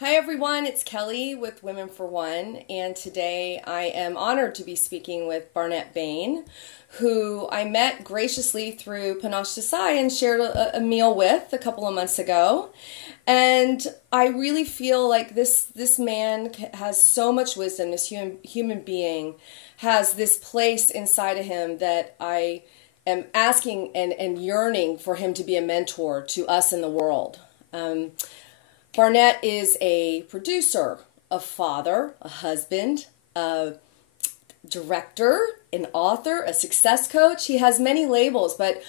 Hi everyone, it's Kelly with Women for One, and today I am honored to be speaking with Barnet Bain, who I met graciously through Panache Desai and shared a meal with a couple of months ago. And I really feel like this man has so much wisdom, this human being has this place inside of him that I am asking and yearning for him to be a mentor to us in the world. Barnet is a producer, a father, a husband, a director, an author, a success coach. He has many labels, but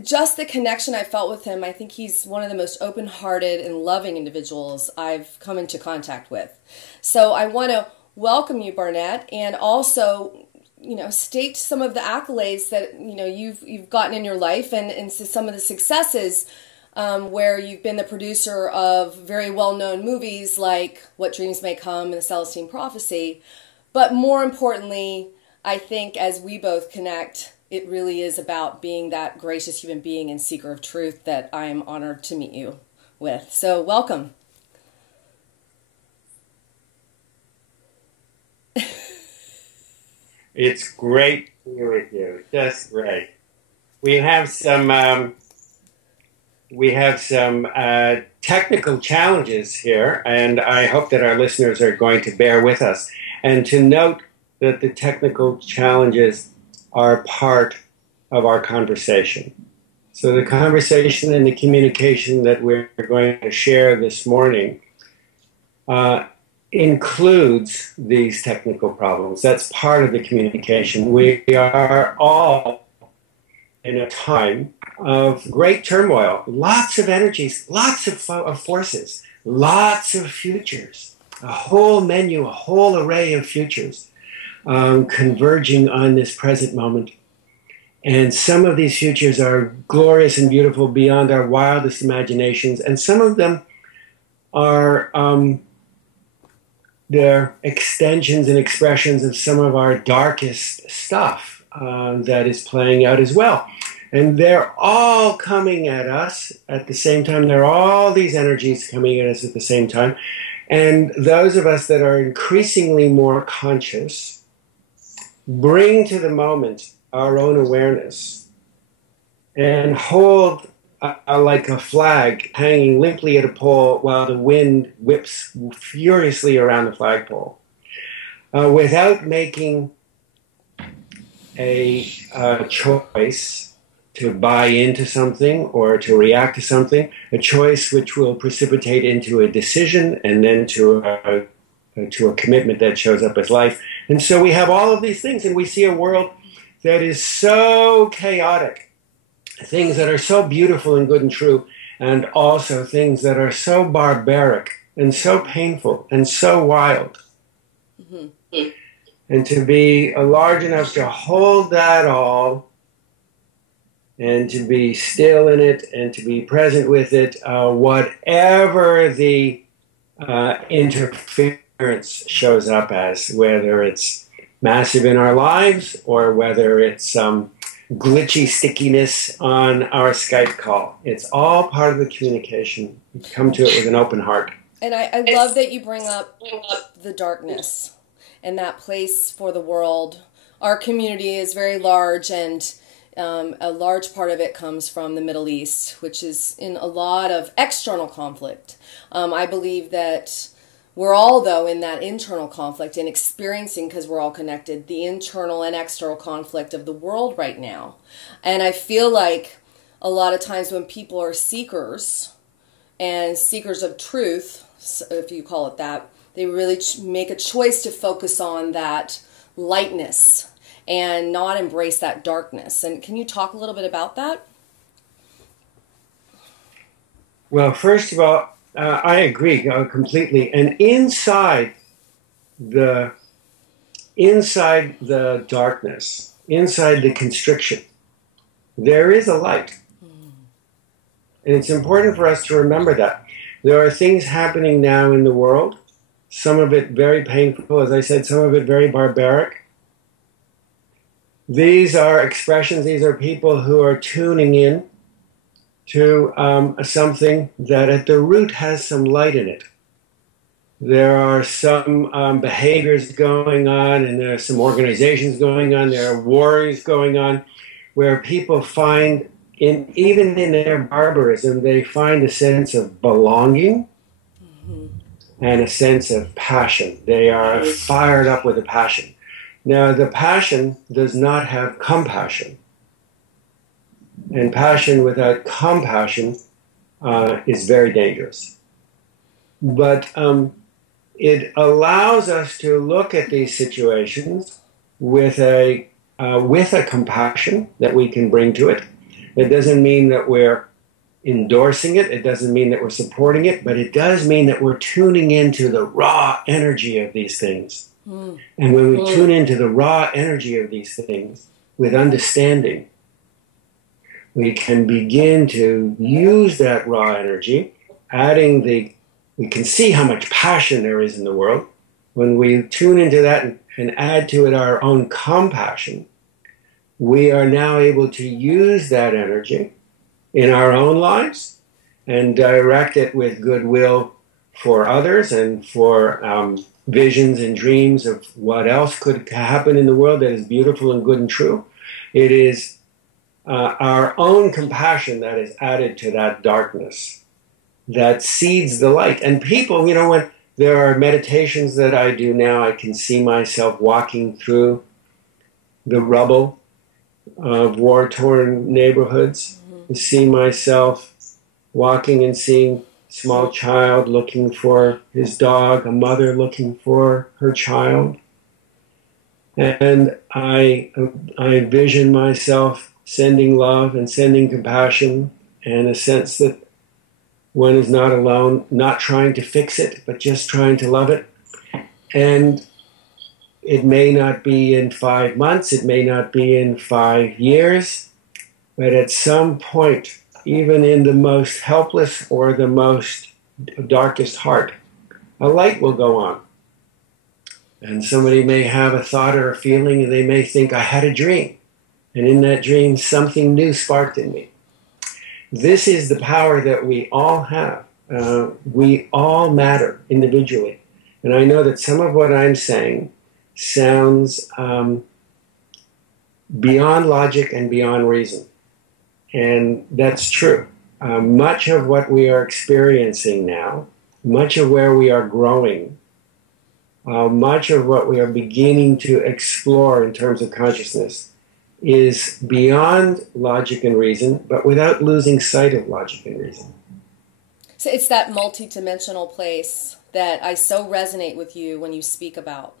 just the connection I felt with him, I think he's one of the most open-hearted and loving individuals I've come into contact with. So I want to welcome you, Barnet, and also, state some of the accolades that, you've gotten in your life and some of the successes where you've been the producer of very well-known movies like What Dreams May Come and The Celestine Prophecy. But more importantly, I think as we both connect, it really is about being that gracious human being and seeker of truth that I am honored to meet you with. So welcome. It's great to be with you. Just great. We have some technical challenges here, and I hope that our listeners are going to bear with us. And to note that the technical challenges are part of our conversation. So the conversation and the communication that we're going to share this morning includes these technical problems. That's part of the communication. We are all in a time of great turmoil, lots of energies, lots of forces, lots of futures, a whole menu, a whole array of futures converging on this present moment. And some of these futures are glorious and beautiful beyond our wildest imaginations, and some of them are they're extensions and expressions of some of our darkest stuff that is playing out as well. And they're all coming at us at the same time. There are all these energies coming at us at the same time. And those of us that are increasingly more conscious bring to the moment our own awareness and hold like a flag hanging limply at a pole while the wind whips furiously around the flagpole without making a choice to buy into something or to react to something, a choice which will precipitate into a decision and then to a commitment that shows up as life. And so we have all of these things, and we see a world that is so chaotic, things that are so beautiful and good and true, and also things that are so barbaric and so painful and so wild. Mm-hmm. And to be large enough to hold that all and to be still in it and to be present with it, whatever the interference shows up as, whether it's massive in our lives or whether it's glitchy stickiness on our Skype call. It's all part of the communication. Come to it with an open heart. And I love that you bring up the darkness and that place for the world. Our community is very large, and a large part of it comes from the Middle East, which is in a lot of external conflict. I believe that we're all, though, in that internal conflict and experiencing, because we're all connected, the internal and external conflict of the world right now. And I feel like a lot of times when people are seekers and seekers of truth, if you call it that, they really make a choice to focus on that lightness and not embrace that darkness. And can you talk a little bit about that? Well, first of all, I agree completely. And inside the darkness, inside the constriction, there is a light. And it's important for us to remember that. There are things happening now in the world, some of it very painful, as I said, some of it very barbaric. These are expressions, these are people who are tuning in to something that at the root has some light in it. There are some behaviors going on, and there are some organizations going on. There are wars going on, where people find, even in their barbarism, they find a sense of belonging and a sense of passion. They are fired up with a passion. Now, the passion does not have compassion. And passion without compassion is very dangerous. But it allows us to look at these situations with a compassion that we can bring to it. It doesn't mean that we're endorsing it. It doesn't mean that we're supporting it, but it does mean that we're tuning into the raw energy of these things. And when we tune into the raw energy of these things with understanding, we can begin to use that raw energy, we can see how much passion there is in the world. When we tune into that and add to it our own compassion, we are now able to use that energy in our own lives and direct it with goodwill for others and for visions and dreams of what else could happen in the world that is beautiful and good and true. It is our own compassion that is added to that darkness that seeds the light. And people, when there are meditations that I do now, I can see myself walking through the rubble of war-torn neighborhoods. I see myself walking and seeing a small child looking for his dog, a mother looking for her child. And I vision myself sending love and sending compassion and a sense that one is not alone, not trying to fix it, but just trying to love it. And it may not be in 5 months, it may not be in 5 years, but at some point, even in the most helpless or the most darkest heart, a light will go on. And somebody may have a thought or a feeling, and they may think, I had a dream. And in that dream, something new sparked in me. This is the power that we all have. We all matter individually. And I know that some of what I'm saying sounds beyond logic and beyond reason. And that's true. Much of what we are experiencing now, much of where we are growing, much of what we are beginning to explore in terms of consciousness is beyond logic and reason, but without losing sight of logic and reason. So it's that multidimensional place that I so resonate with you when you speak about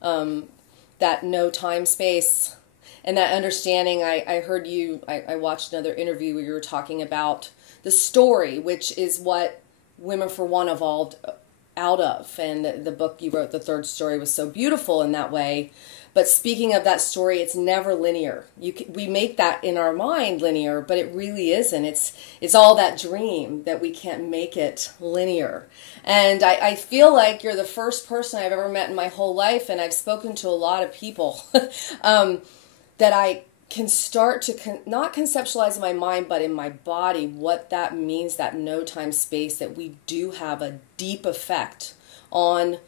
that no time space and that understanding. I heard you, I watched another interview where you were talking about the story, which is what Women for One evolved out of. And the book you wrote, The Third Story, was so beautiful in that way. But speaking of that story, it's never linear. We make that in our mind linear, but it really isn't. It's all that dream that we can't make it linear. And I feel like you're the first person I've ever met in my whole life, and I've spoken to a lot of people, that I can start to not conceptualize in my mind, but in my body, what that means, that no time space, that we do have a deep effect on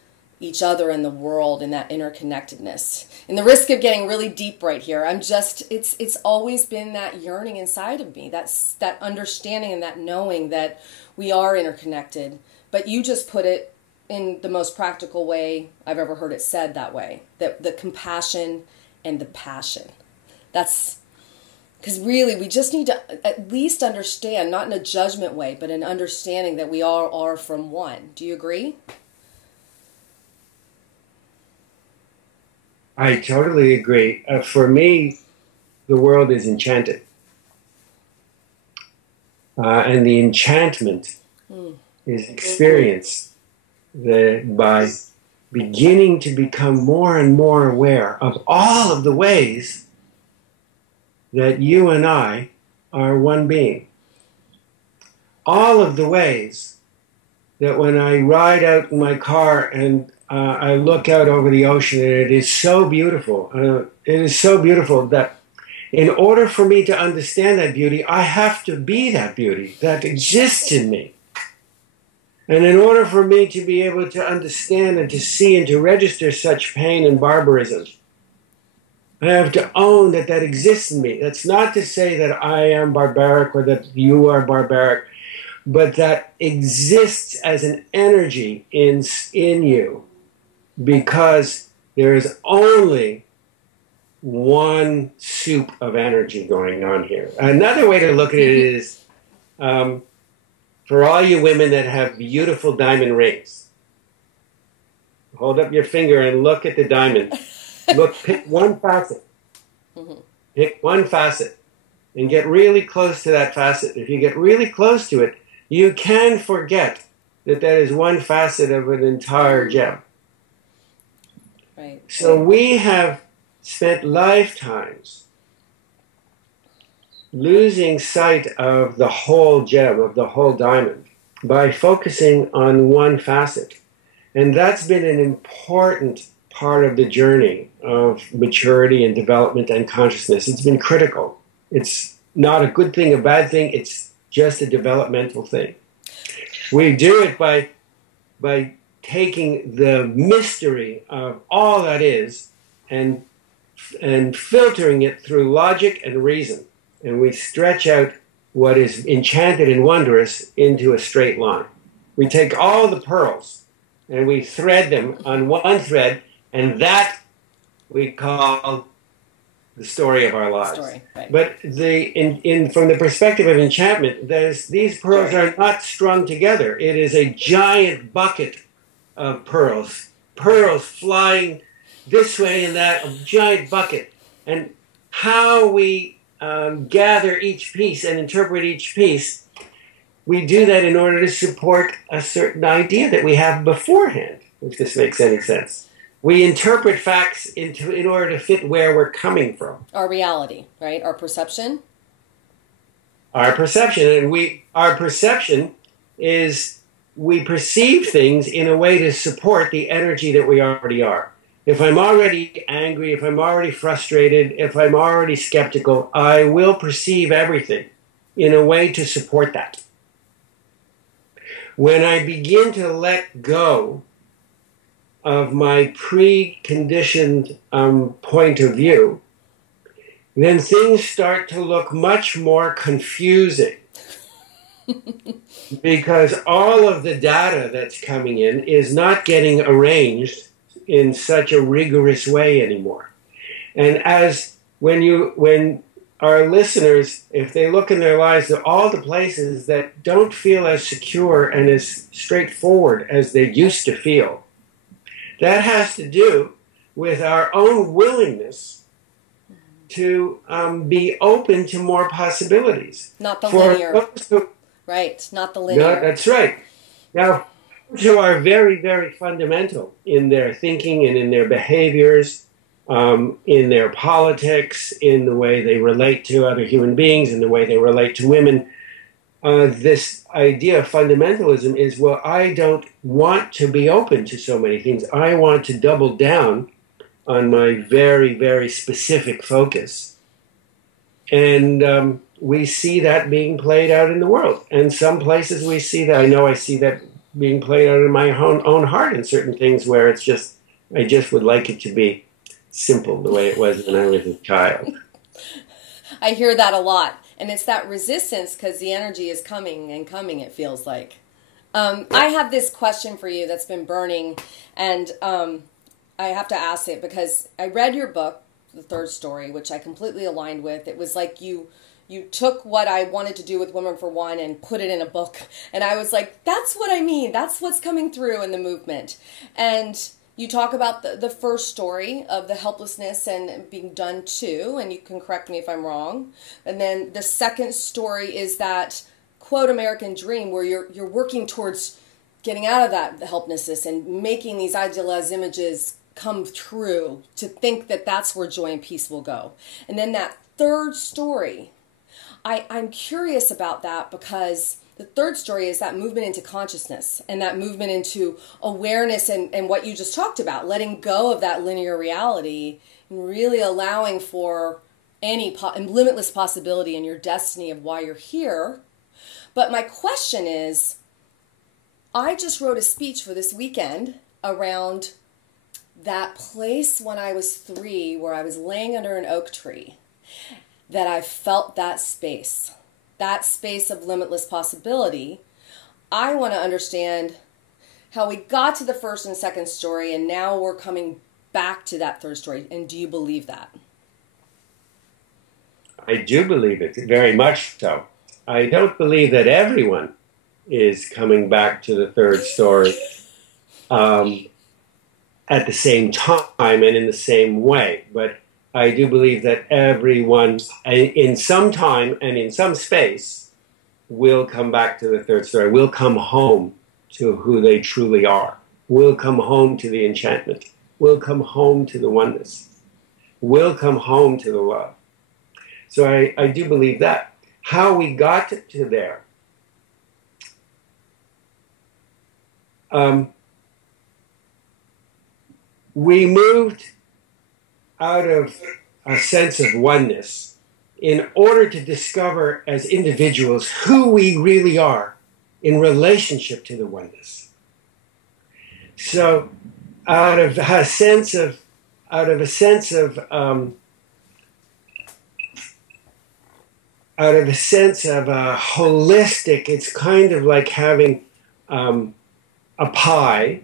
each other and the world and that interconnectedness. And the risk of getting really deep right here, it's always been that yearning inside of me, that understanding and that knowing that we are interconnected. But you just put it in the most practical way I've ever heard it said that way, that the compassion and the passion. That's because really we just need to at least understand, not in a judgment way, but an understanding that we all are from one. Do you agree? I totally agree. For me, the world is enchanted. And the enchantment is experienced by beginning to become more and more aware of all of the ways that you and I are one being. All of the ways that when I ride out in my car and I look out over the ocean, and it is so beautiful. It is so beautiful that in order for me to understand that beauty, I have to be that beauty that exists in me. And in order for me to be able to understand and to see and to register such pain and barbarism, I have to own that that exists in me. That's not to say that I am barbaric or that you are barbaric, but that exists as an energy in you, because there is only one soup of energy going on here. Another way to look at it is, for all you women that have beautiful diamond rings, hold up your finger and look at the diamond. Look, pick one facet. Pick one facet and get really close to that facet. If you get really close to it, you can forget that that is one facet of an entire gem. Right. So we have spent lifetimes losing sight of the whole gem, of the whole diamond, by focusing on one facet. And that's been an important part of the journey of maturity and development and consciousness. It's been critical. It's not a good thing, a bad thing. It's just a developmental thing. We do it by taking the mystery of all that is and filtering it through logic and reason. And we stretch out what is enchanted and wondrous into a straight line. We take all the pearls and we thread them on one thread, and that we call the story of our lives. Story, right. But from the perspective of enchantment, these pearls are not strung together. It is a giant bucket of pearls. Pearls flying this way and that, a giant bucket. And how we gather each piece and interpret each piece, we do that in order to support a certain idea that we have beforehand, if this makes any sense. We interpret facts in order to fit where we're coming from. Our reality, right? Our perception. Our perception. And our perception is we perceive things in a way to support the energy that we already are. If I'm already angry, if I'm already frustrated, if I'm already skeptical, I will perceive everything in a way to support that. When I begin to let go of my preconditioned point of view, then things start to look much more confusing. Because all of the data that's coming in is not getting arranged in such a rigorous way anymore. And when our listeners, if they look in their lives at all the places that don't feel as secure and as straightforward as they used to feel, that has to do with our own willingness to be open to more possibilities. Not the linear. Right, not the linear. That's right. Now, those who are very, very fundamental in their thinking and in their behaviors, in their politics, in the way they relate to other human beings, in the way they relate to women, this idea of fundamentalism is, well, I don't want to be open to so many things. I want to double down on my very, very specific focus. And we see that being played out in the world. And some places we see that. I know I see that being played out in my own heart in certain things where it's just, I just would like it to be simple the way it was when I was a child. I hear that a lot. And it's that resistance because the energy is coming and coming, it feels like. I have this question for you that's been burning, and I have to ask it because I read your book, The Third Story, which I completely aligned with. It was like you took what I wanted to do with Women for One and put it in a book. And I was like, that's what I mean. That's what's coming through in the movement. And you talk about the first story of the helplessness and being done to, and you can correct me if I'm wrong. And then the second story is that, quote, American dream, where you're working towards getting out of that helplessness and making these idealized images come true, to think that that's where joy and peace will go. And then that third story, I'm curious about that because the third story is that movement into consciousness and that movement into awareness and what you just talked about, letting go of that linear reality and really allowing for any limitless possibility in your destiny of why you're here. But my question is, I just wrote a speech for this weekend around that place when I was 3 where I was laying under an oak tree, that I felt that space of limitless possibility. I want to understand how we got to the first and second story, and now we're coming back to that third story. And do you believe that? I do believe it, very much so. I don't believe that everyone is coming back to the third story at the same time and in the same way. But I do believe that everyone, in some time and in some space, will come back to the third story, will come home to who they truly are, will come home to the enchantment, will come home to the oneness, will come home to the love. So I do believe that. How we got to there, we moved out of a sense of oneness in order to discover as individuals who we really are in relationship to the oneness. So out of a sense of holistic, it's kind of like having a pie,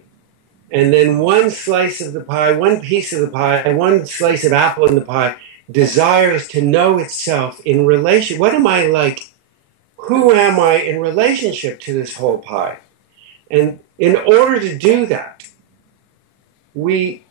and then one slice of the pie, one piece of the pie, one slice of apple in the pie desires to know itself in relation. What am I like? Who am I in relationship to this whole pie? And in order to do that, we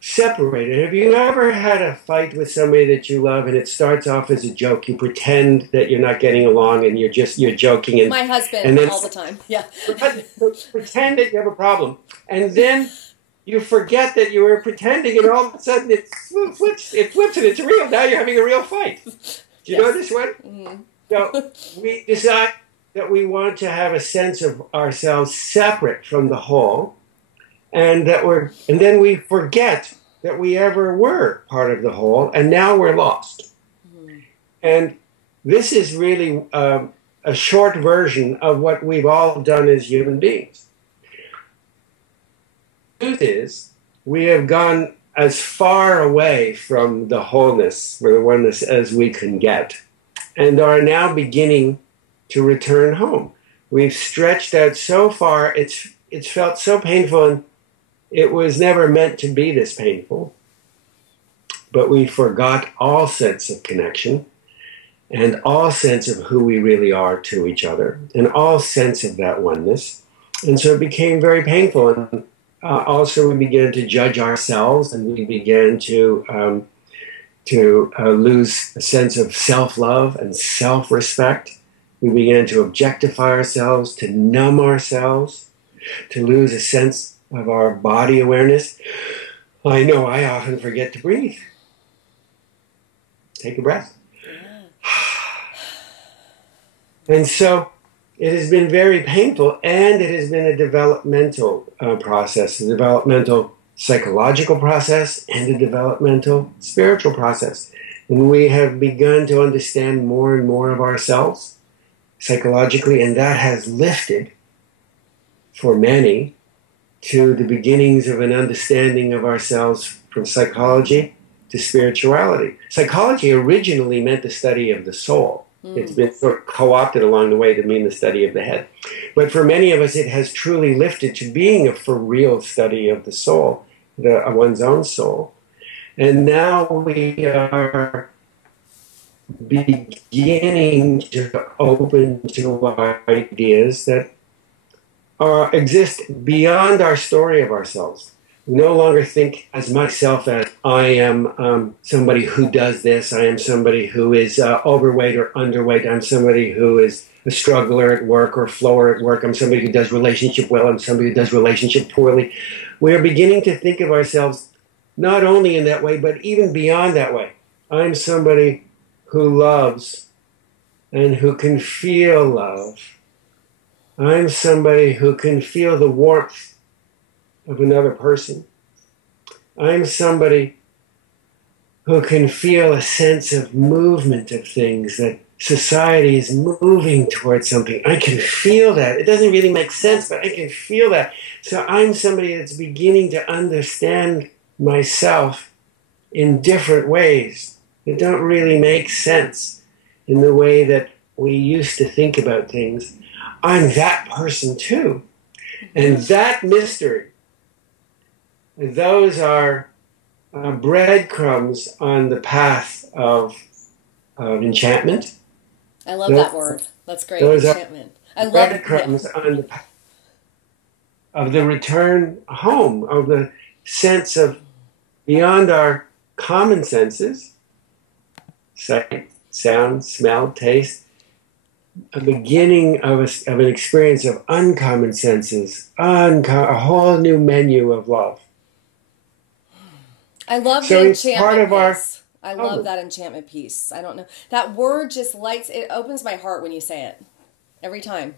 separated. Have you ever had a fight with somebody that you love and it starts off as a joke? You pretend that you're not getting along and you're joking. And my husband, and then, all the time. Yeah. Pretend that you have a problem. And then you forget that you were pretending, and all of a sudden it flips and it's real. Now you're having a real fight. Do you know this one? Mm-hmm. So we decide that we want to have a sense of ourselves separate from the whole. And then we forget that we ever were part of the whole, and now we're lost. Mm-hmm. And this is really a short version of what we've all done as human beings. The truth is, we have gone as far away from the wholeness, or the oneness, as we can get, and are now beginning to return home. We've stretched out so far, it's felt so painful, and it was never meant to be this painful, but we forgot all sense of connection and all sense of who we really are to each other and all sense of that oneness. And so it became very painful. And also we began to judge ourselves, and we began to lose a sense of self-love and self-respect. We began to objectify ourselves, to numb ourselves, to lose a sense of our body awareness. I know I often forget to breathe. Take a breath. Yeah. And so it has been very painful, and it has been a developmental process, a developmental psychological process, and a developmental spiritual process. And we have begun to understand more and more of ourselves psychologically, and that has lifted, for many, to the beginnings of an understanding of ourselves from psychology to spirituality. Psychology originally meant the study of the soul. It's been sort of co-opted along the way to mean the study of the head. But for many of us, it has truly lifted to being a for real study of the soul, one's own soul. And now we are beginning to open to ideas that exist beyond our story of ourselves. We no longer think as myself as I am somebody who does this, I am somebody who is overweight or underweight, I'm somebody who is a struggler at work or a flower at work, I'm somebody who does relationship well, I'm somebody who does relationship poorly. We are beginning to think of ourselves not only in that way, but even beyond that way. I'm somebody who loves and who can feel love. I'm somebody who can feel the warmth of another person. I'm somebody who can feel a sense of movement of things, that society is moving towards something. I can feel that. It doesn't really make sense, but I can feel that. So I'm somebody that's beginning to understand myself in different ways that don't really make sense in the way that we used to think about things. I'm that person too. And that mystery, those are breadcrumbs on the path of enchantment. I love that word. That's great. Enchantment. I love breadcrumbs on the path of the return home, of the sense of beyond our common senses, sight, sound, smell, taste, a beginning of an experience of uncommon senses, a whole new menu of love. I love the enchantment piece. I love that enchantment piece. I don't know. That word just lights, it opens my heart when you say it. Every time.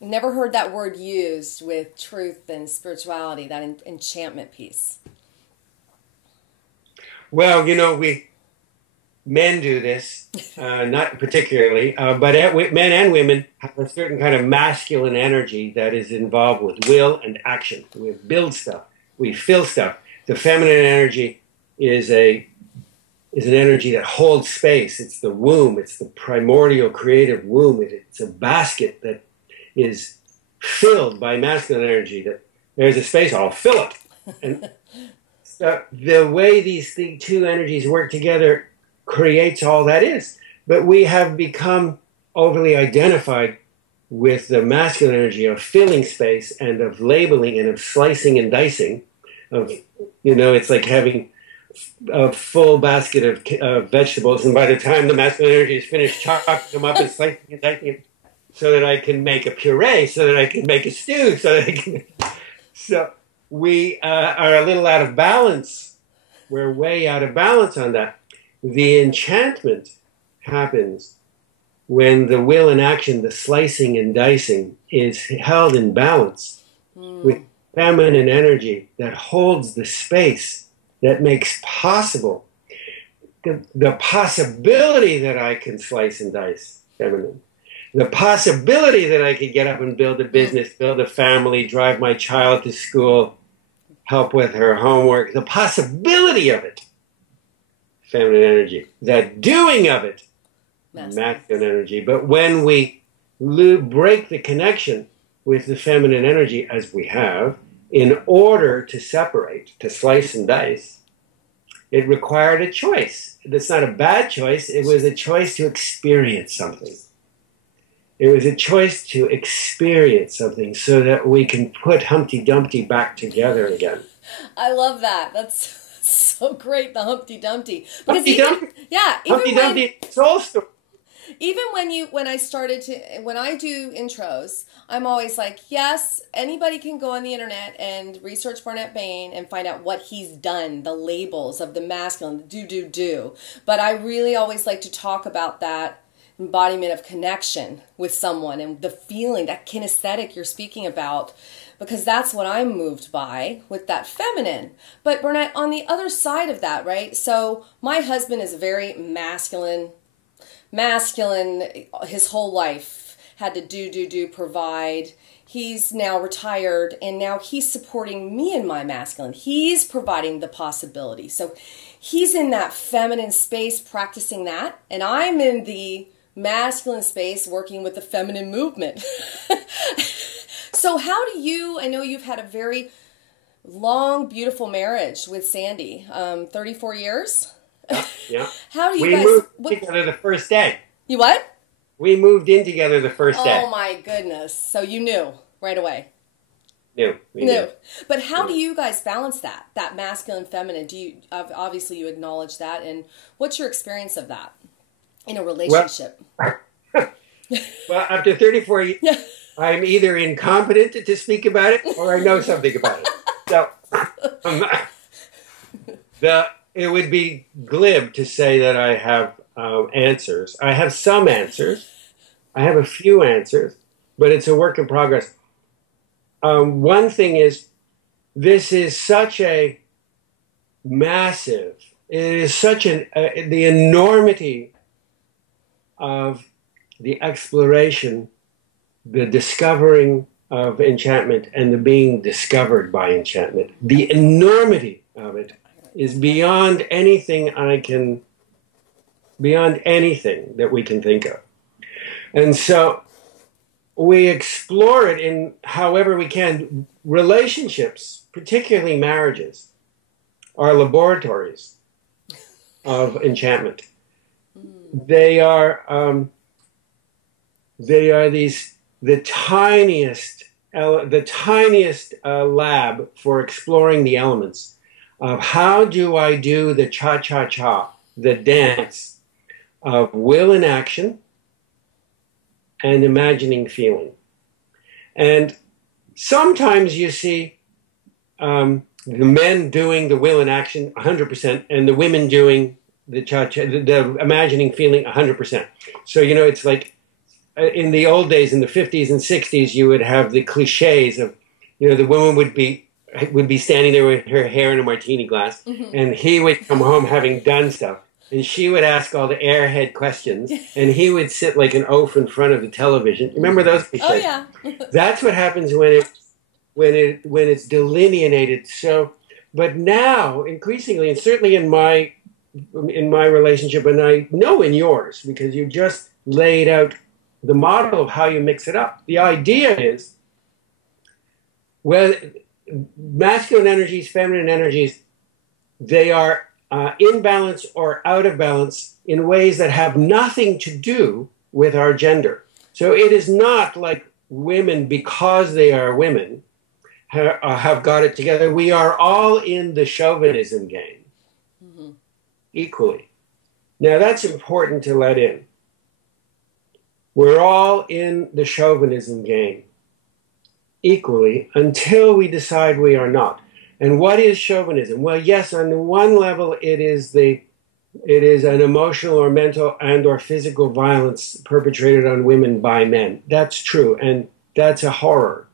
Never heard that word used with truth and spirituality, that enchantment piece. Well, we men do this, not particularly, but men and women have a certain kind of masculine energy that is involved with will and action. We build stuff. We fill stuff. The feminine energy is an energy that holds space. It's the womb. It's the primordial creative womb. It's a basket that is filled by masculine energy. That there's a space, I'll fill it. And so the way these two energies work together creates all that is. But we have become overly identified with the masculine energy of filling space and of labeling and of slicing and dicing. It's like having a full basket of vegetables, and by the time the masculine energy is finished chopping them up and slicing and dicing it, so that I can make a puree, so that I can make a stew, so we are a little out of balance. We're way out of balance on that. The enchantment happens when the will and action, the slicing and dicing, is held in balance with feminine energy that holds the space, that makes possible the possibility that I can slice and dice, feminine. The possibility that I could get up and build a business, build a family, drive my child to school, help with her homework. The possibility of it, feminine energy. The doing of it, masculine energy. But when we break the connection with the feminine energy, as we have, in order to separate, to slice and dice, it required a choice. That's not a bad choice. It was a choice to experience something. It was a choice to experience something so that we can put Humpty Dumpty back together again. I love that. That's so great, the Humpty Dumpty. Humpty Dumpty? Yeah. Humpty Dumpty soul story. Even when I do intros, I'm always like, yes, anybody can go on the internet and research Barnet Bain and find out what he's done, the labels of the masculine, the do. But I really always like to talk about that embodiment of connection with someone and the feeling, that kinesthetic you're speaking about, because that's what I'm moved by with that feminine. But Barnet, on the other side of that, right? So my husband is very masculine, his whole life, had to do, provide. He's now retired, and now he's supporting me in my masculine. He's providing the possibility. So he's in that feminine space practicing that, and I'm in the masculine space working with the feminine movement. So how do you, I know you've had a very long, beautiful marriage with Sandy, 34 years? Yeah. How do you we guys... moved together the first day. You what? We moved in together the first day. Oh my goodness. So you knew right away. We knew. But how do you guys balance that masculine, feminine? Do you, obviously you acknowledge that, and what's your experience of that in a relationship? Well, after 34 years, I'm either incompetent to speak about it or I know something about it. So it would be glib to say that I have answers. I have some answers. I have a few answers, but it's a work in progress. One thing is, this is such a massive, it is such the enormity of the exploration, the discovering of enchantment and the being discovered by enchantment. The enormity of it is beyond anything beyond anything that we can think of. And so we explore it in however we can. Relationships, particularly marriages, are laboratories of enchantment. They are the tiniest lab for exploring the elements of how do I do the cha-cha-cha, the dance of will in action and imagining feeling. And sometimes you see the men doing the will in action 100% and the women doing the cha-cha, the imagining feeling 100%. So, you know, it's like in the old days, in the 50s and 60s, you would have the cliches of, you know, the woman would be standing there with her hair in a martini glass, and he would come home having done stuff, and she would ask all the airhead questions, and he would sit like an oaf in front of the television. Remember those cliches? Oh yeah. That's what happens when it's delineated. So, but now increasingly, and certainly in my relationship, and I know in yours, because you just laid out the model of how you mix it up. The idea is, well, masculine energies, feminine energies, they are in balance or out of balance in ways that have nothing to do with our gender. So it is not like women, because they are women, have got it together. We are all in the chauvinism game equally. Now that's important to let in. We're all in the chauvinism game equally until we decide we are not. And what is chauvinism? Well, yes, on the one level, it is an emotional or mental and or physical violence perpetrated on women by men. That's true, and that's a horror.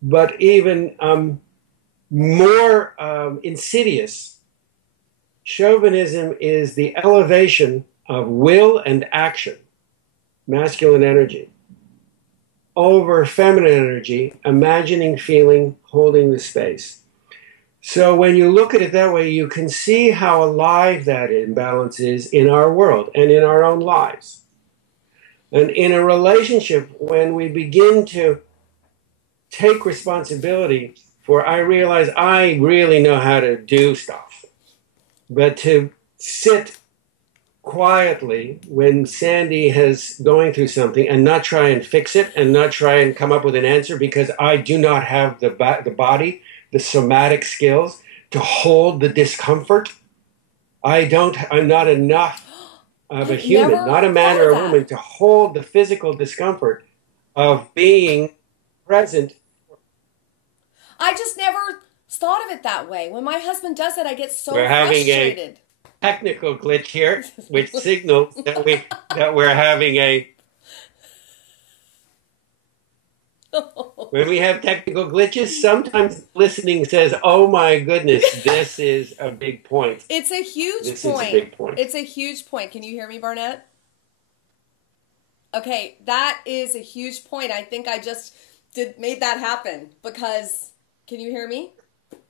But even more insidious, chauvinism is the elevation of will and action, masculine energy, over feminine energy, imagining, feeling, holding the space. So when you look at it that way, you can see how alive that imbalance is in our world and in our own lives. And in a relationship, when we begin to take responsibility for, I realize I really know how to do stuff, but to sit quietly when Sandy is going through something and not try and fix it and not try and come up with an answer, because I do not have the body, the somatic skills to hold the discomfort. I'm not enough of a human, not a man or a woman, to hold the physical discomfort of being present. I just never thought of it that way. When my husband does that, I get so frustrated. Having a technical glitch here, which signals that we're having a. When we have technical glitches, sometimes listening says, "Oh my goodness, this is a big point." It's a huge point. This is a big point. It's a huge point. Can you hear me, Barnett? Okay, that is a huge point. I think I just made that happen because. Can you hear me?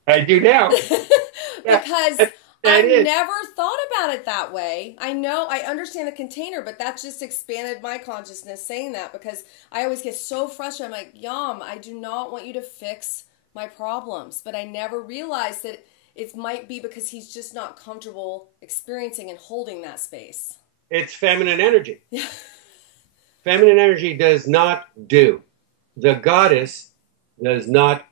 I do now. Because I never thought about it that way. I know, I understand the container, but that just expanded my consciousness saying that, because I always get so frustrated. I'm like, Yum, I do not want you to fix my problems. But I never realized that it might be because he's just not comfortable experiencing and holding that space. It's feminine energy. Feminine energy does not do. The goddess does not.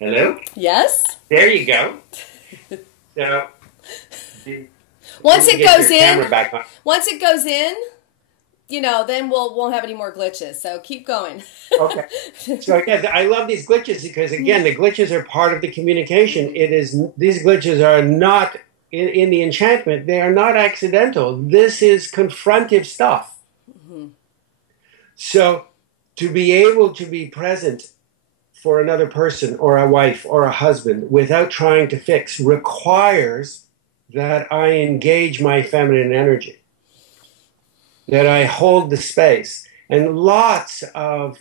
Hello? Yes? There you go. So, once it goes in, you know, then we won't have any more glitches. So keep going. Okay. So again, I love these glitches because, again, the glitches are part of the communication. These glitches are not in the enchantment. They are not accidental. This is confrontive stuff. So to be able to be present for another person or a wife or a husband without trying to fix requires that I engage my feminine energy, that I hold the space. And lots of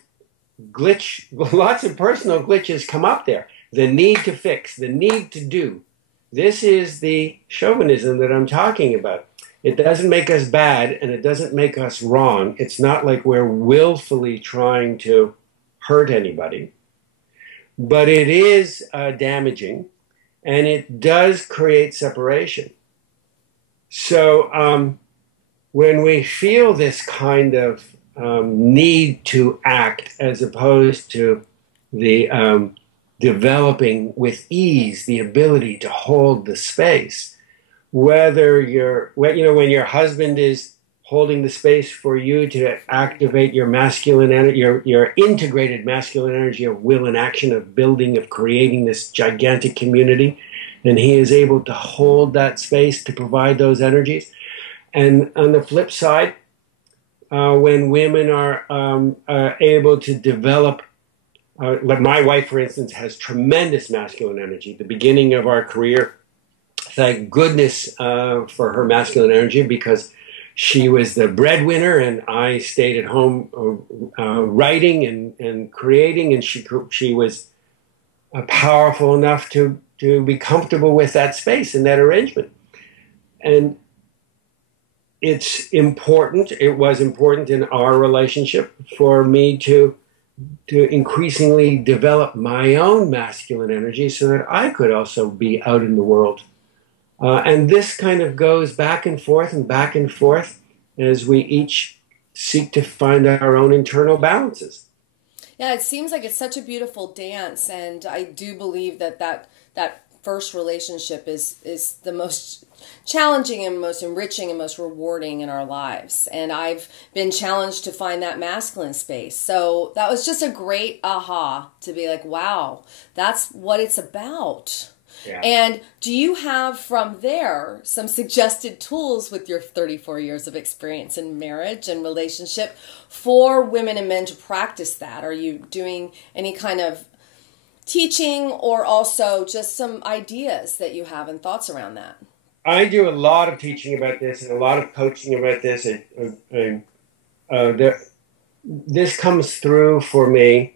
personal glitches come up there. The need to fix, the need to do. This is the chauvinism that I'm talking about. It doesn't make us bad and it doesn't make us wrong. It's not like we're willfully trying to hurt anybody. But it is damaging, and it does create separation. So when we feel this kind of need to act as opposed to the developing with ease the ability to hold the space, whether when your husband is holding the space for you to activate your masculine energy, your integrated masculine energy of will and action, of building, of creating this gigantic community, and he is able to hold that space to provide those energies. And on the flip side, when women are able to develop, like my wife, for instance, has tremendous masculine energy. At the beginning of our career, thank goodness for her masculine energy, because she was the breadwinner and I stayed at home writing and creating, and she was powerful enough to be comfortable with that space and that arrangement. And it's important, it was important in our relationship for me to increasingly develop my own masculine energy so that I could also be out in the world. And this kind of goes back and forth as we each seek to find our own internal balances. Yeah, it seems like it's such a beautiful dance, and I do believe that first relationship is the most challenging and most enriching and most rewarding in our lives. And I've been challenged to find that masculine space. So that was just a great aha to be like, wow, that's what it's about. Yeah. And do you have from there some suggested tools with your 34 years of experience in marriage and relationship for women and men to practice that? Are you doing any kind of teaching or also just some ideas that you have and thoughts around that? I do a lot of teaching about this and a lot of coaching about this. This comes through for me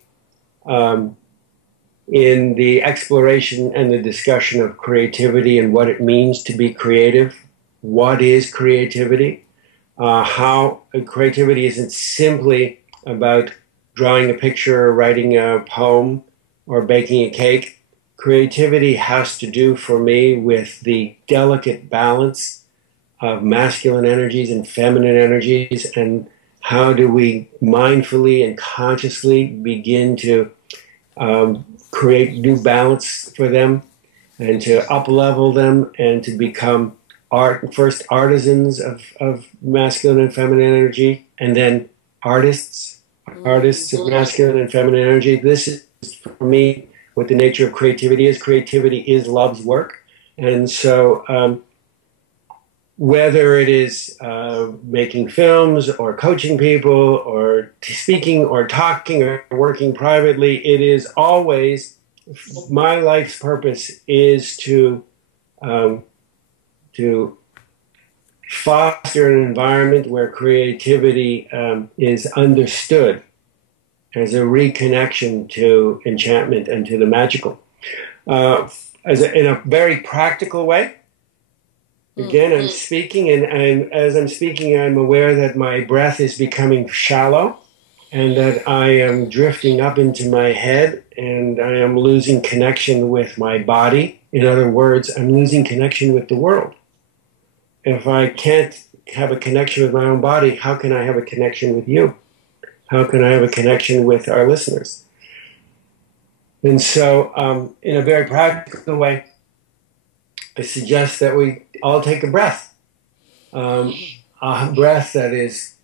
in the exploration and the discussion of creativity and what it means to be creative. What is creativity? How creativity isn't simply about drawing a picture or writing a poem or baking a cake. Creativity has to do for me with the delicate balance of masculine energies and feminine energies, and how do we mindfully and consciously begin to create new balance for them and to up-level them and to become first artisans of masculine and feminine energy, and then artists of masculine and feminine energy. This is, for me, what the nature of creativity is. Creativity is love's work. And so whether it is making films or coaching people or speaking or talking or working privately, it is always, my life's purpose is to foster an environment where creativity is understood as a reconnection to enchantment and to the magical. In a very practical way. Again, I'm speaking, and as I'm speaking, I'm aware that my breath is becoming shallow and that I am drifting up into my head and I am losing connection with my body. In other words, I'm losing connection with the world. If I can't have a connection with my own body, how can I have a connection with you? How can I have a connection with our listeners? And so, in a very practical way, I suggest that we all take a breath. A breath that is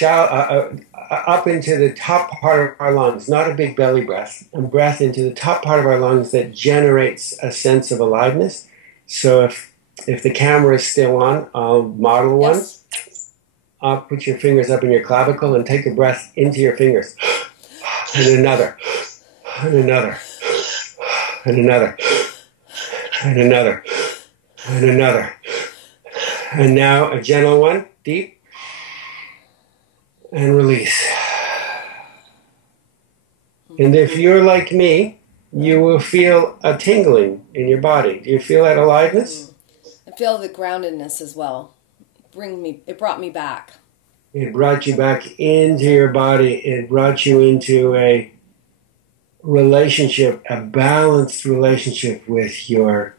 up into the top part of our lungs, not a big belly breath, a breath into the top part of our lungs that generates a sense of aliveness. So if the camera is still on, I'll model one. Yes. up, put your fingers up in your clavicle and take a breath into your fingers. And another, and another, and another, and another, and another. And now a gentle one, deep, and release. And if you're like me, you will feel a tingling in your body. Do you feel that aliveness? I feel the groundedness as well. It brought me back. It brought you back into your body. It brought you into a relationship, a balanced relationship with your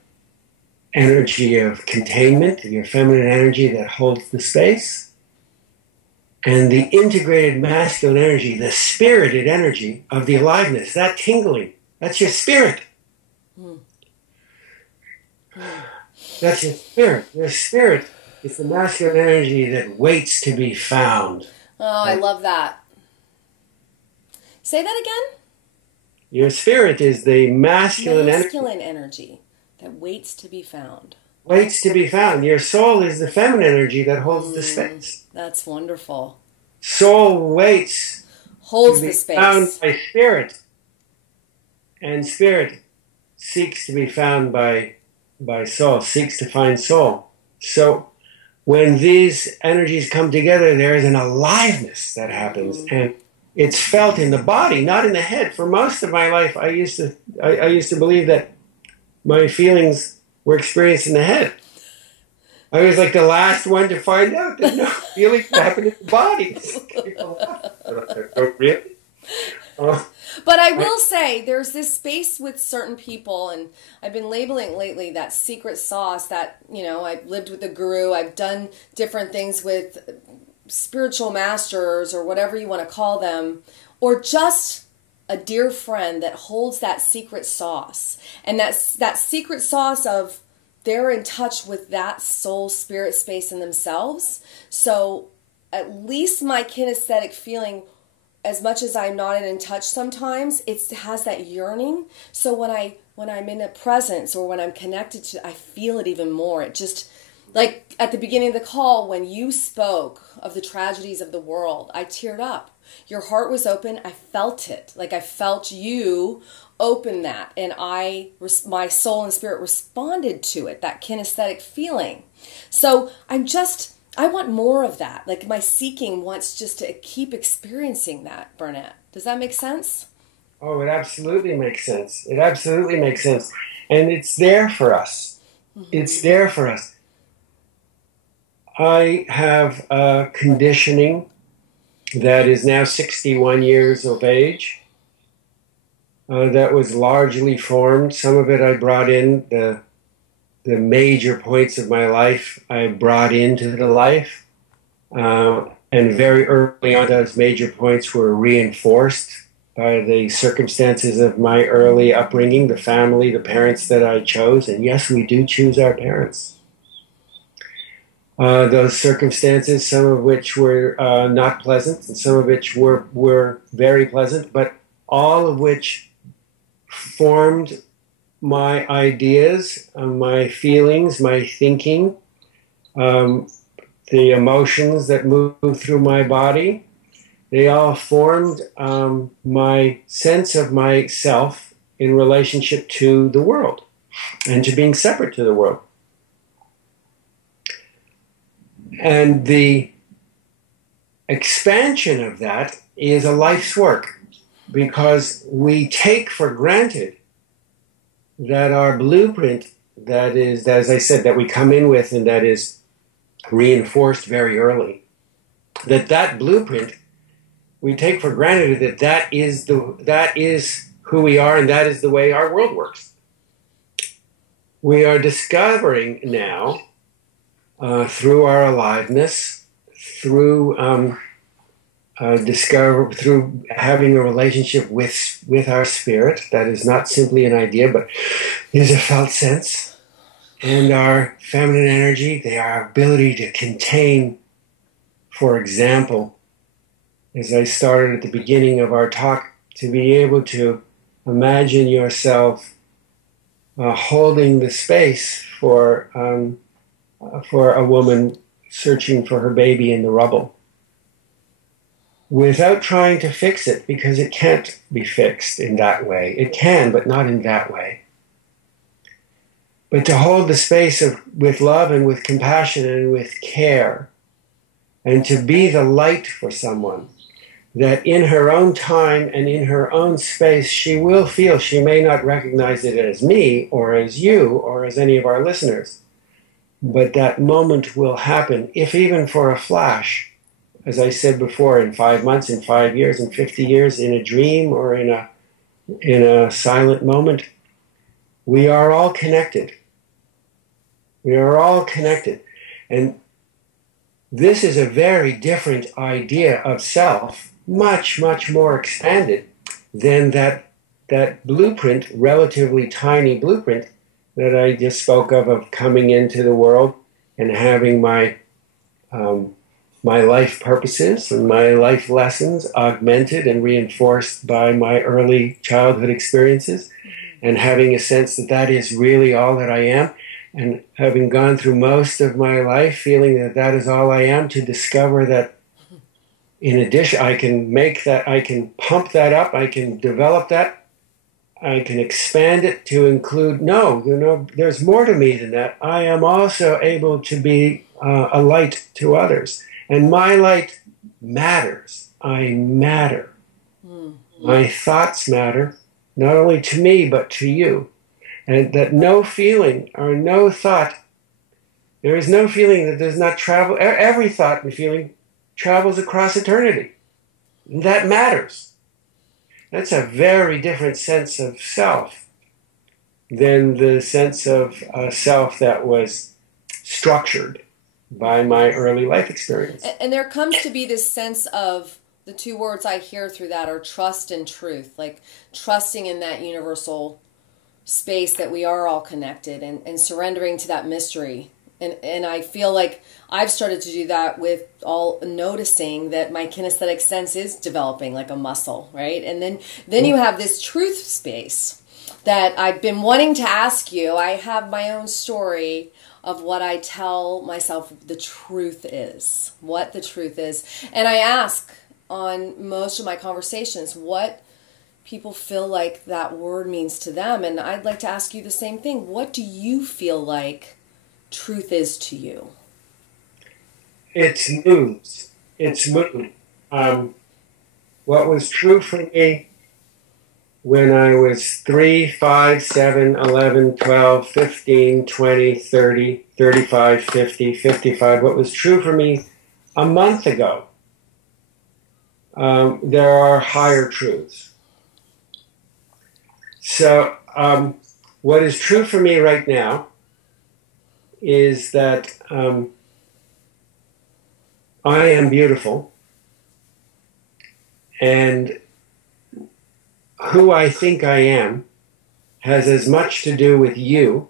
energy of containment, your feminine energy that holds the space, and the integrated masculine energy, the spirited energy of the aliveness, that tingling. That's your spirit. That's your spirit. Your spirit is the masculine energy that waits to be found. Oh, I love that. Say that again? Your spirit is the masculine energy that waits to be found. Waits to be found. Your soul is the feminine energy that holds the space. That's wonderful. Soul waits. Holds to be the space. Found by spirit. And spirit seeks to be found by soul, seeks to find soul. So when these energies come together, there is an aliveness that happens. And it's felt in the body, not in the head. For most of my life, I used to believe that my feelings were experienced in the head. I was like the last one to find out that no feelings happen in the body. Really? But I will say there's this space with certain people, and I've been labeling lately that secret sauce that, I've lived with a guru, I've done different things with spiritual masters or whatever you want to call them, or just a dear friend that holds that secret sauce. And that secret sauce of they're in touch with that soul spirit space in themselves. So at least my kinesthetic feeling, as much as I'm not in touch sometimes, it has that yearning. So when I'm in a presence or when I'm connected to, I feel it even more. It just, like at the beginning of the call, when you spoke of the tragedies of the world, I teared up. Your heart was open. I felt it. Like I felt you open that, and my soul and spirit responded to it, that kinesthetic feeling. So I want more of that. Like my seeking wants just to keep experiencing that, Barnet. Does that make sense? Oh, it absolutely makes sense. It absolutely makes sense. And it's there for us. It's there for us. I have a conditioning that is now 61 years of age. That was largely formed. Some of it I brought in, the major points of my life I brought into the life. And very early on, those major points were reinforced by the circumstances of my early upbringing, the family, the parents that I chose. And yes, we do choose our parents. Those circumstances, some of which were not pleasant, and some of which were very pleasant, but all of which formed my ideas, my feelings, my thinking, the emotions that move through my body. They all formed my sense of myself in relationship to the world and to being separate to the world. And the expansion of that is a life's work, because we take for granted that our blueprint, that is, as I said, that we come in with and that is reinforced very early, that blueprint, we take for granted that is who we are and that is the way our world works. We are discovering now, through our aliveness, through through having a relationship with our spirit that is not simply an idea, but is a felt sense, and our feminine energy, our ability to contain. For example, as I started at the beginning of our talk, to be able to imagine yourself holding the space for a woman searching for her baby in the rubble, without trying to fix it, because it can't be fixed in that way. It can, but not in that way. But to hold the space with love and with compassion and with care, and to be the light for someone, that in her own time and in her own space, she will feel, she may not recognize it as me or as you or as any of our listeners, but that moment will happen, if even for a flash, as I said before, in 5 months, in 5 years, in 50 years, in a dream or in a silent moment. We are all connected. We are all connected. And this is a very different idea of self, much, much more expanded than that blueprint, relatively tiny blueprint that I just spoke of coming into the world and having my life purposes and my life lessons augmented and reinforced by my early childhood experiences, and having a sense that that is really all that I am, and having gone through most of my life feeling that that is all I am, to discover that in addition, I can make that, I can pump that up, I can develop that, I can expand it to include, no, there's more to me than that. I am also able to be a light to others. And my light matters. I matter. Mm-hmm. My thoughts matter, not only to me, but to you. And that no feeling or no thought, there is no feeling that does not travel. Every thought and feeling travels across eternity. And that matters. That's a very different sense of self than the sense of self that was structured by my early life experience. And there comes to be this sense of, the two words I hear through that are trust and truth, like trusting in that universal space that we are all connected, and surrendering to that mystery. And I feel like I've started to do that with all noticing that my kinesthetic sense is developing like a muscle, right? And then you have this truth space that I've been wanting to ask you. I have my own story of what I tell myself the truth is, what the truth is. And I ask on most of my conversations what people feel like that word means to them. And I'd like to ask you the same thing. What do you feel like truth is to you? It's moods. It's mood. What was true for me when I was 3, 5, 7, 11, 12, 15, 20, 30, 35, 50, 55, what was true for me a month ago, there are higher truths. So what is true for me right now is that I am beautiful, and who I think I am has as much to do with you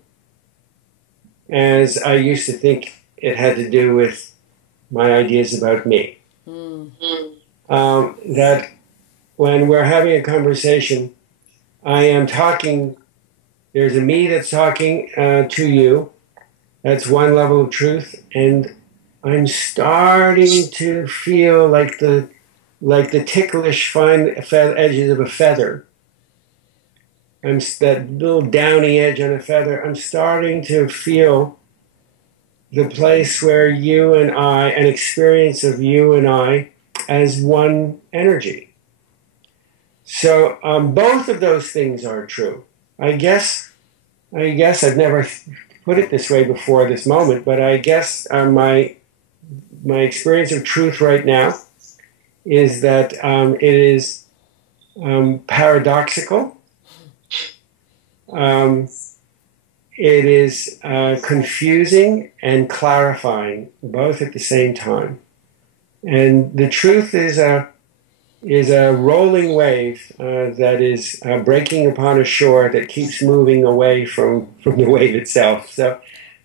as I used to think it had to do with my ideas about me. Mm-hmm. That when we're having a conversation, I am talking, there's a me that's talking to you. That's one level of truth, and I'm starting to feel like the ticklish fine edges of a feather. That little downy edge on a feather. I'm starting to feel the place where you and I, an experience of you and I as one energy. So both of those things are true. I guess I've never put it this way before this moment, but I guess my experience of truth right now is that it is paradoxical. It is confusing and clarifying, both at the same time. And the truth is a rolling wave that is breaking upon a shore that keeps moving away from the wave itself. So,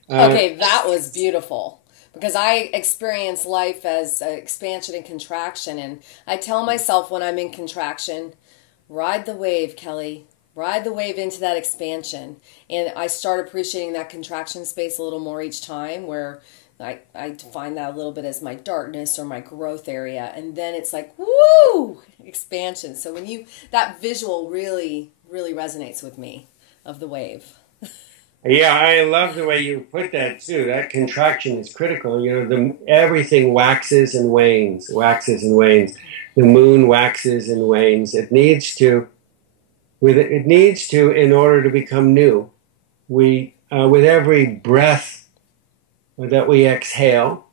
okay, that was beautiful, because I experience life as expansion and contraction, and I tell myself when I'm in contraction, ride the wave, Kelly. Ride the wave into that expansion. And I start appreciating that contraction space a little more each time, where I define that a little bit as my darkness or my growth area. And then it's like, woo, expansion. So when that visual really, really resonates with me of the wave. Yeah, I love the way you put that too. That contraction is critical. You know, everything waxes and wanes, waxes and wanes. The moon waxes and wanes. It needs to, in order to become new. With every breath that we exhale,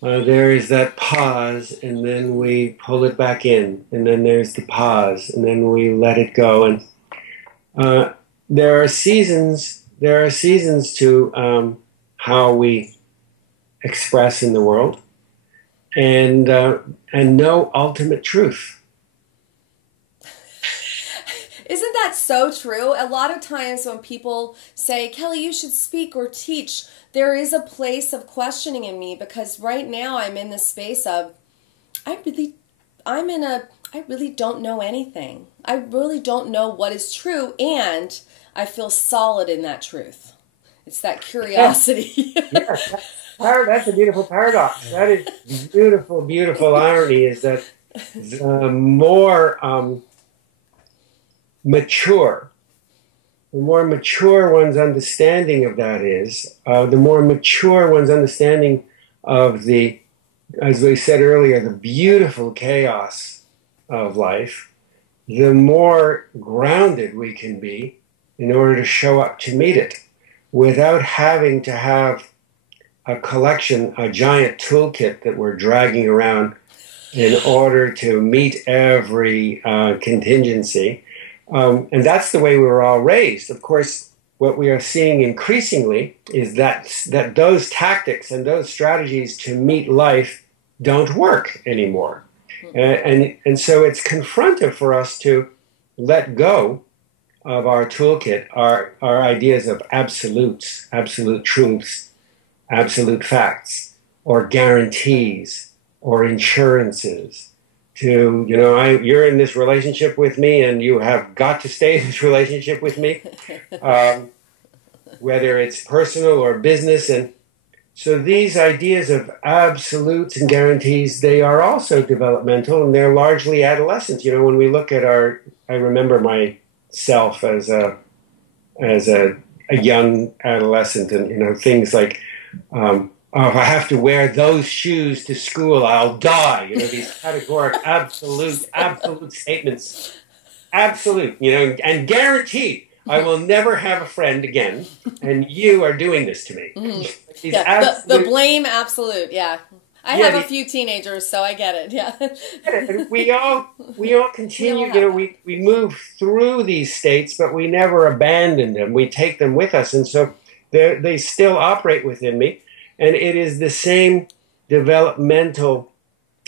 there is that pause, and then we pull it back in, and then there's the pause, and then we let it go. And there are seasons. There are seasons to how we express in the world, and no ultimate truth. Isn't that so true? A lot of times when people say, Kelly, you should speak or teach, there is a place of questioning in me, because right now I'm in this space of, I really don't know anything. I really don't know what is true, and I feel solid in that truth. It's that curiosity. Yeah, that's a beautiful paradox. That is beautiful, beautiful irony, is that the more mature one's understanding of that is, the more mature one's understanding of the, as we said earlier, the beautiful chaos of life, the more grounded we can be in order to show up to meet it without having to have a collection, a giant toolkit that we're dragging around in order to meet every contingency. And that's the way we were all raised. Of course, what we are seeing increasingly is that those tactics and those strategies to meet life don't work anymore. And so it's confrontive for us to let go of our toolkit, our ideas of absolutes, absolute truths, absolute facts, or guarantees, or insurances. To, you know, you're in this relationship with me, and you have got to stay in this relationship with me, whether it's personal or business. And so these ideas of absolutes and guarantees, they are also developmental, and they're largely adolescent. You know, when we look at I remember myself as a young adolescent, and, you know, things like, oh, if I have to wear those shoes to school, I'll die. You know, these categoric, absolute statements. Absolute, you know, and guaranteed, I will never have a friend again, and you are doing this to me. Mm-hmm. Yeah, the blame absolute, yeah. I have a few teenagers, so I get it, yeah. We all continue, you know, we move through these states, but we never abandon them. We take them with us, and so they still operate within me. And it is the same developmental,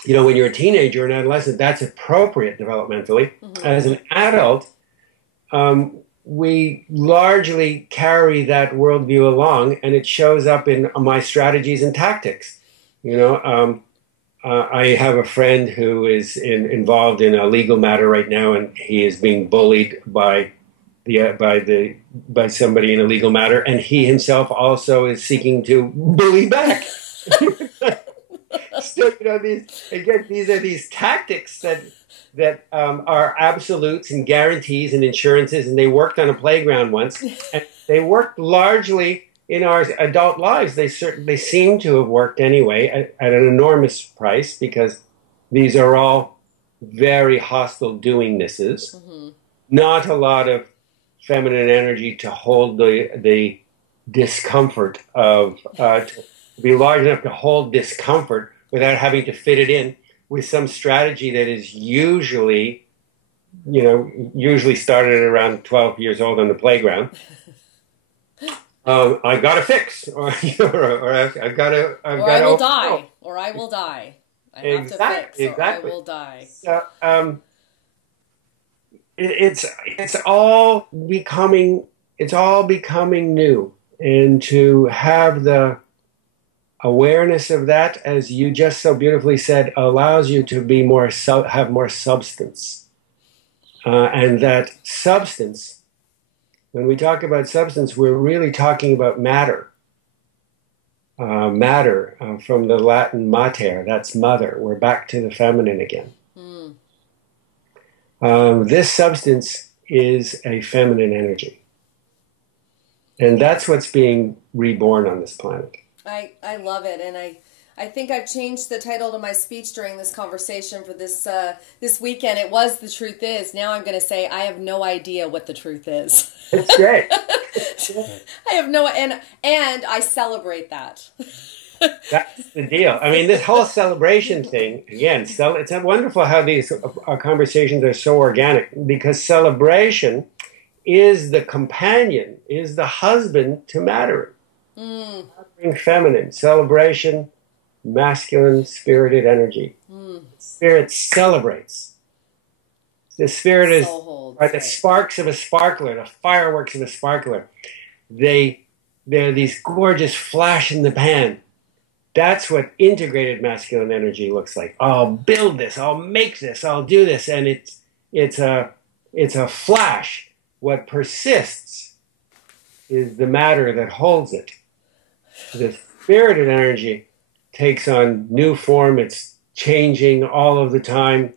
you know, when you're a teenager or an adolescent, that's appropriate developmentally. Mm-hmm. As an adult, we largely carry that worldview along, and it shows up in my strategies and tactics. You know, I have a friend who is involved in a legal matter right now, and he is being bullied by somebody in a legal matter, and he himself also is seeking to bully back. So, you know, these are these tactics that are absolutes and guarantees and insurances, and they worked on a playground once, and they worked largely in our adult lives. They seem to have worked anyway at an enormous price, because these are all very hostile doingnesses. Mm-hmm. Not a lot of feminine energy to hold the discomfort of, to be large enough to hold discomfort without having to fit it in with some strategy that is usually started at around 12 years old on the playground. I got to fix, or I will die, or I will die. I have to fix, or I will die. So, it's all becoming new, and to have the awareness of that, as you just so beautifully said, allows you to be have more substance, and that substance. When we talk about substance, we're really talking about matter. matter, from the Latin mater, that's mother. We're back to the feminine again. Mm. This substance is a feminine energy. And that's what's being reborn on this planet. I love it, and I think I've changed the title to my speech during this conversation for this this weekend. It was "The Truth Is." Now I'm going to say I have no idea what the truth is. That's great. I have no, and I celebrate that. That's the deal. I mean, this whole celebration thing, again, it's wonderful how these our conversations are so organic, because celebration is the companion, is the husband to mattering. Mattering feminine, celebration, masculine, spirited energy. Spirit celebrates. The spirit is like the sparks of a sparkler, the fireworks of a sparkler. They're these gorgeous flash in the pan. That's what integrated masculine energy looks like. I'll build this, I'll make this, I'll do this, and it's a flash. What persists is the matter that holds it. The spirited energy takes on new form. It's changing all of the time.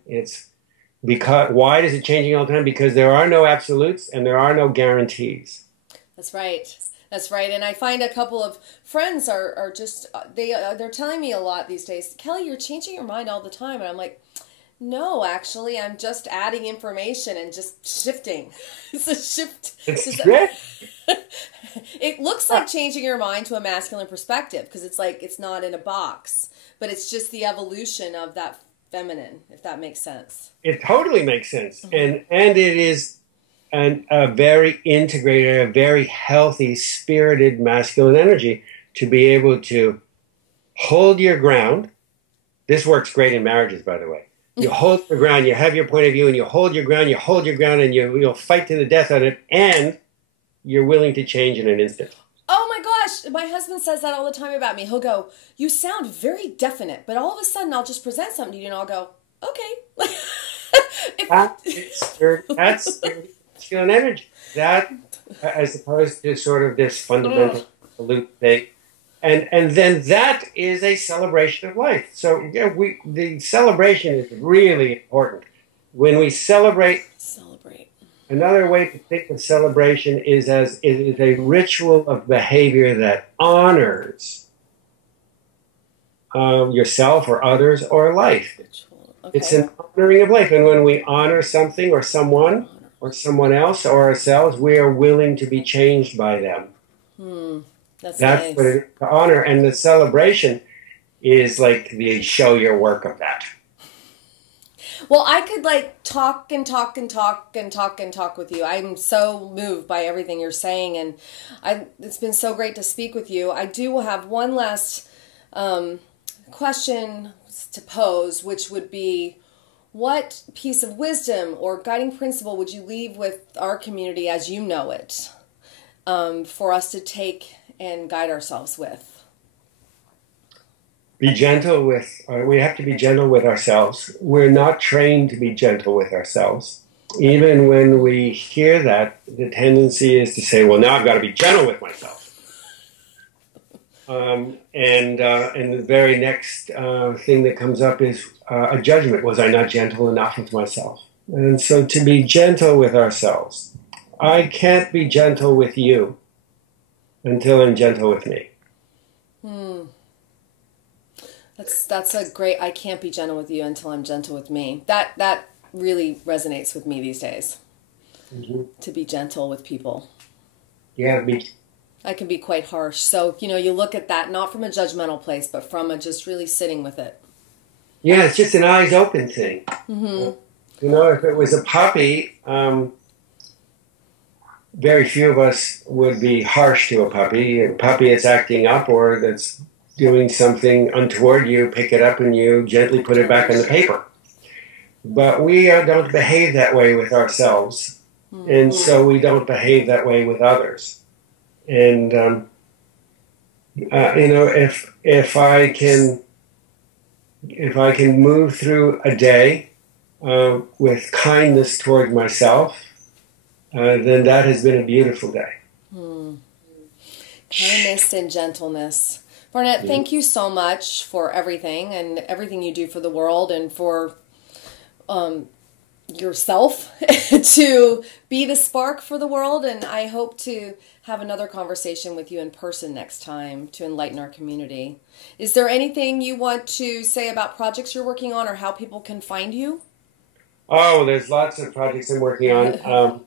Why is it changing all the time? Because there are no absolutes and there are no guarantees. That's right. That's right. And I find a couple of friends are just, they're telling me a lot these days, Kelly, you're changing your mind all the time. And I'm like, no, actually, I'm just adding information and just shifting. It's a shift. It looks like changing your mind to a masculine perspective, because it's like it's not in a box, but it's just the evolution of that feminine, if that makes sense. It totally makes sense. And it is a very integrated, a very healthy, spirited masculine energy to be able to hold your ground. This works great in marriages, by the way. You hold your ground, you have your point of view, and you hold your ground, and you'll fight to the death on it, and you're willing to change in an instant. Oh my gosh, my husband says that all the time about me. He'll go, you sound very definite, but all of a sudden I'll just present something to you and I'll go, okay. That's masculine energy. That, as opposed to sort of this fundamental absolute thing. And then that is a celebration of life. So yeah, the celebration is really important. When we celebrate. Another way to think of celebration is as it is a ritual of behavior that honors yourself or others or life. Okay. It's an honoring of life. And when we honor something or someone or someone else or ourselves, we are willing to be changed by them. That's nice. What it is to honor. And the celebration is like the show your work of that. Well, I could like talk with you. I'm so moved by everything you're saying, and it's been so great to speak with you. I do have one last question to pose, which would be, what piece of wisdom or guiding principle would you leave with our community as you know it, for us to take and guide ourselves with? Be gentle with, we have to be gentle with ourselves. We're not trained to be gentle with ourselves. Even when we hear that, the tendency is to say, well, now I've got to be gentle with myself. And the very next thing that comes up is a judgment. Was I not gentle enough with myself? And so to be gentle with ourselves. I can't be gentle with you until I'm gentle with me. That's a great, I can't be gentle with you until I'm gentle with me. That really resonates with me these days. To be gentle with people. Yeah, I can be quite harsh. So, you look at that not from a judgmental place, but from a just really sitting with it. Yeah, it's just an eyes open thing. If it was a puppy, very few of us would be harsh to a puppy. A puppy that's acting up or that's doing something untoward, you pick it up and you gently put it back on the paper. But we don't behave that way with ourselves, and so we don't behave that way with others. And if I can move through a day with kindness toward myself, then that has been a beautiful day. Kindness and gentleness. Barnet, thank you so much for everything and everything you do for the world and for yourself to be the spark for the world. And I hope to have another conversation with you in person next time to enlighten our community. Is there anything you want to say about projects you're working on or how people can find you? Oh, there's lots of projects I'm working on.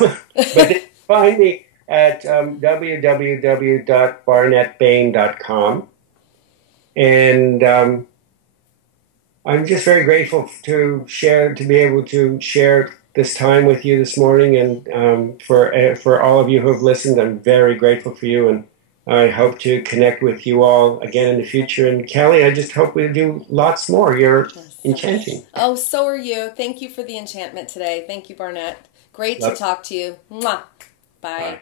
But they find me at www.barnetbain.com. And I'm just very grateful to be able to share this time with you this morning, and for all of you who have listened, I'm very grateful for you, and I hope to connect with you all again in the future. And Kelly, I just hope we do lots more. You're enchanting. Oh, so are you. Thank you for the enchantment today. Thank you, Barnet. Great to talk to you. Mwah. Bye.